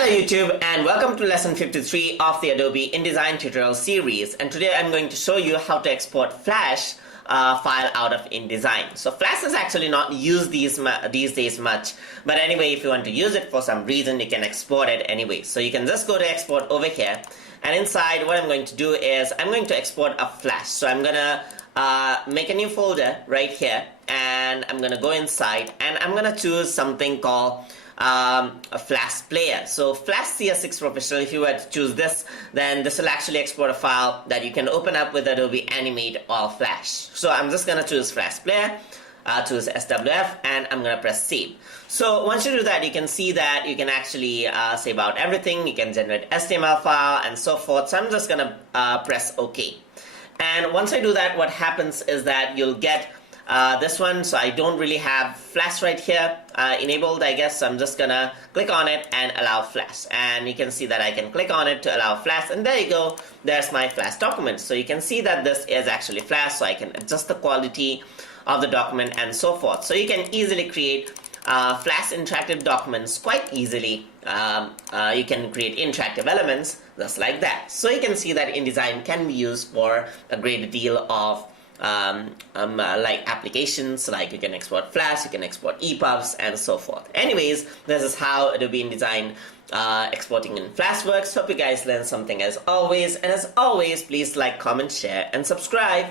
Hello YouTube and welcome to lesson 53 of the Adobe InDesign tutorial series, and today I'm going to show you how to export Flash file out of InDesign. So Flash is actually not used these days much, but anyway, if you want to use it for some reason, you can export it anyway. So you can just go to export over here, and inside what I'm going to do is I'm going to export a Flash. So I'm gonna make a new folder right here, and I'm gonna go inside and I'm gonna choose something called a Flash player. So Flash CS6 Professional, if you were to choose this, then this will actually export a file that you can open up with Adobe Animate or Flash. So I'm just gonna choose Flash player, choose SWF, and I'm gonna press save. So once you do that, you can see that you can actually save out everything. You can generate HTML file and so forth. So I'm just gonna press OK. And once I do that, what happens is that you'll get this one. So I don't really have Flash right here enabled, I guess. So I'm just gonna click on it and allow Flash, and you can see that I can click on it to allow Flash, and there you go, there's my Flash document. So you can see that this is actually Flash, so I can adjust the quality of the document and so forth. So you can easily create Flash interactive documents quite easily. You can create interactive elements just like that. So you can see that InDesign can be used for a great deal of like applications. Like you can export Flash, you can export EPUBs and so forth. Anyways, this is how Adobe InDesign exporting in Flash works. Hope you guys learned something as always, and as always, please like, comment, share and subscribe.